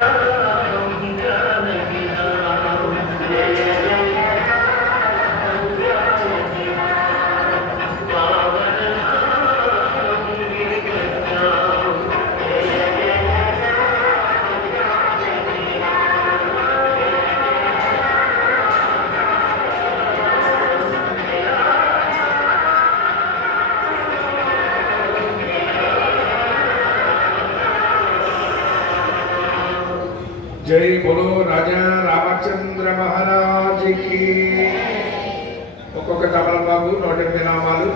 జై మహారాజుకి ఒక్కొక్క తమలపాకు నూట ఎనిమిది నామాలు.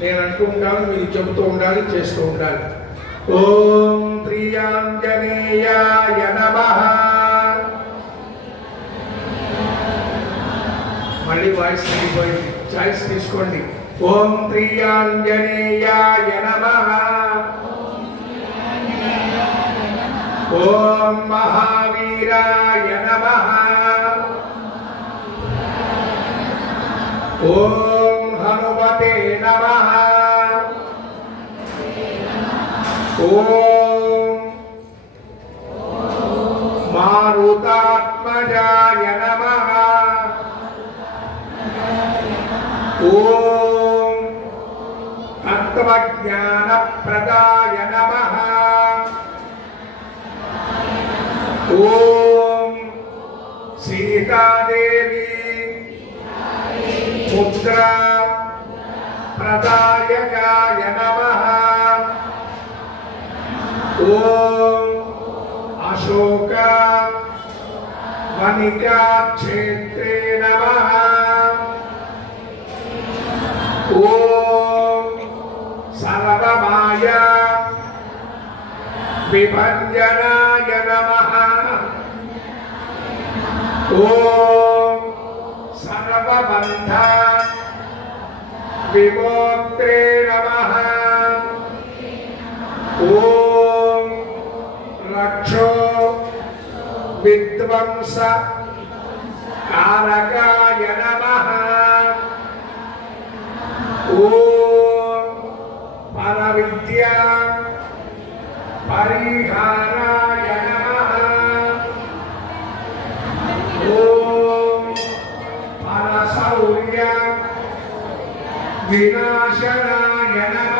నేను అంటూ ఉంటాను మీరు చెబుతూ ఉండాలి చేస్తూ ఉండాలి. ఓం త్రియాంజనేయాయ నమ. మళ్ళీ వాయిస్ తగ్గిపోయింది చాయిస్ తీసుకోండి. ఓం త్రియాంజనేయాయ నమ. ఓం మహావీరాయ నమ. ఓం హనుమతే నమ. ఓం మారుతాత్మజాయ నమ. ఓం తత్వజ్ఞానప్రదాయ నమ. ఓం పుత్ర ప్రదాయకాయ నమ. ఓం అశోక వనికా క్షేత్రే నమ. ఓం సర్వమాయా విభంజనాయ నమ. ఓం సర్వబంధ విమోక్త్రే నమః ఓం రక్షో విధ్వంస కారకాయ నమః ఓం పరవిద్యా పరిహారాయ వినాశనాయ నమః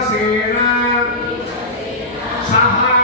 భీమసేన సహా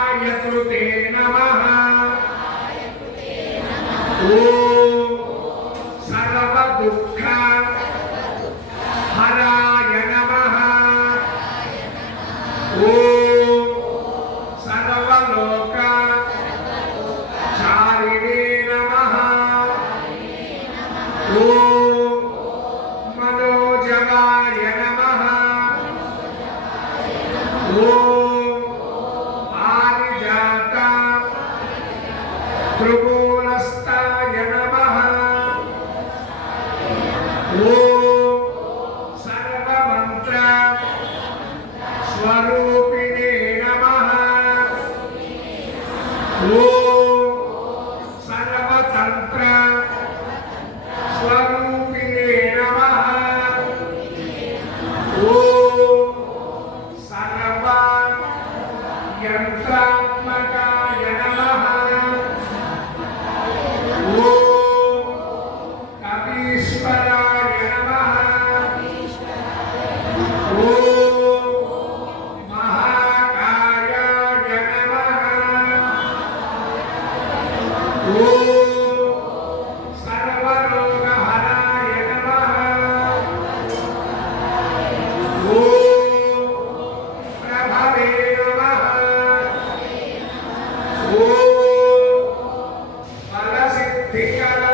They got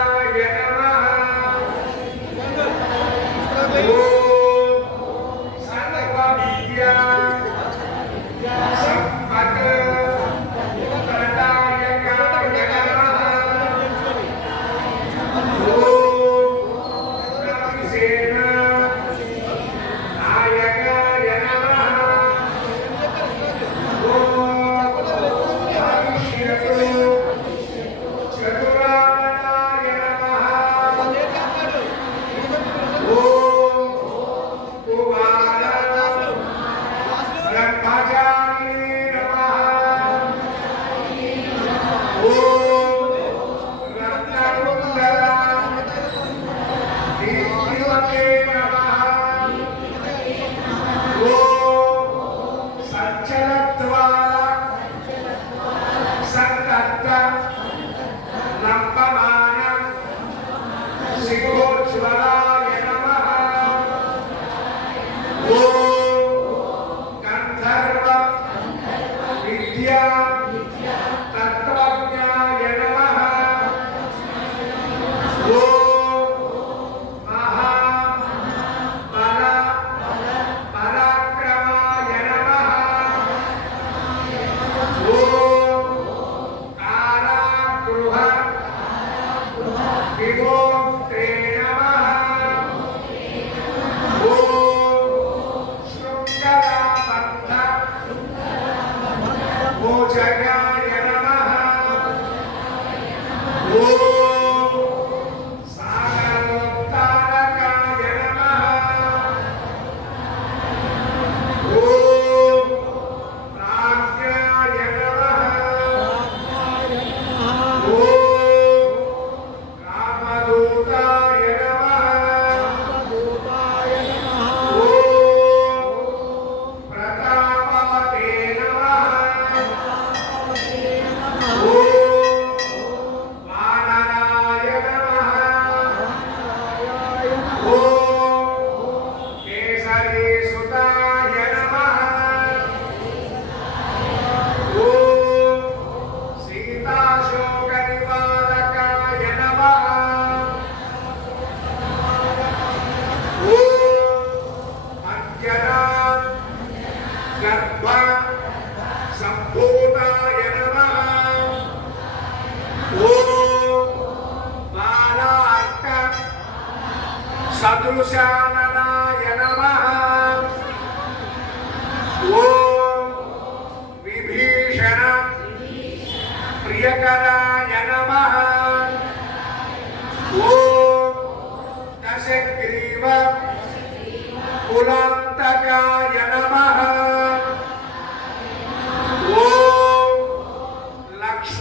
సంభూతాయ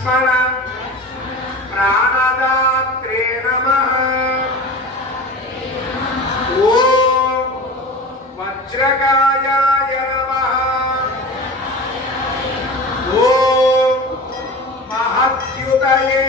లక్ష్మణ ప్రాణదాత్రే నమః ఓం వజ్రకాయాయ నమః ఓం మహద్యుతయే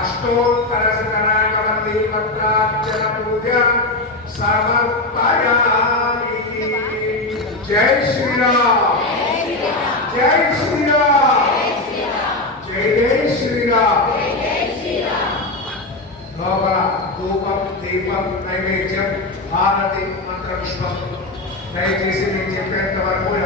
అష్టోత్తర పత్రార్చన పూజ సమర్పయామి జై శ్రీరామ్. జై శ్రీరామ్. జై జై శ్రీరామ్. లోపల ధూపం దీపం నైవేద్యం భారతి మంత్రపుష్పం. దయచేసి నేను చెప్పేంత వరకు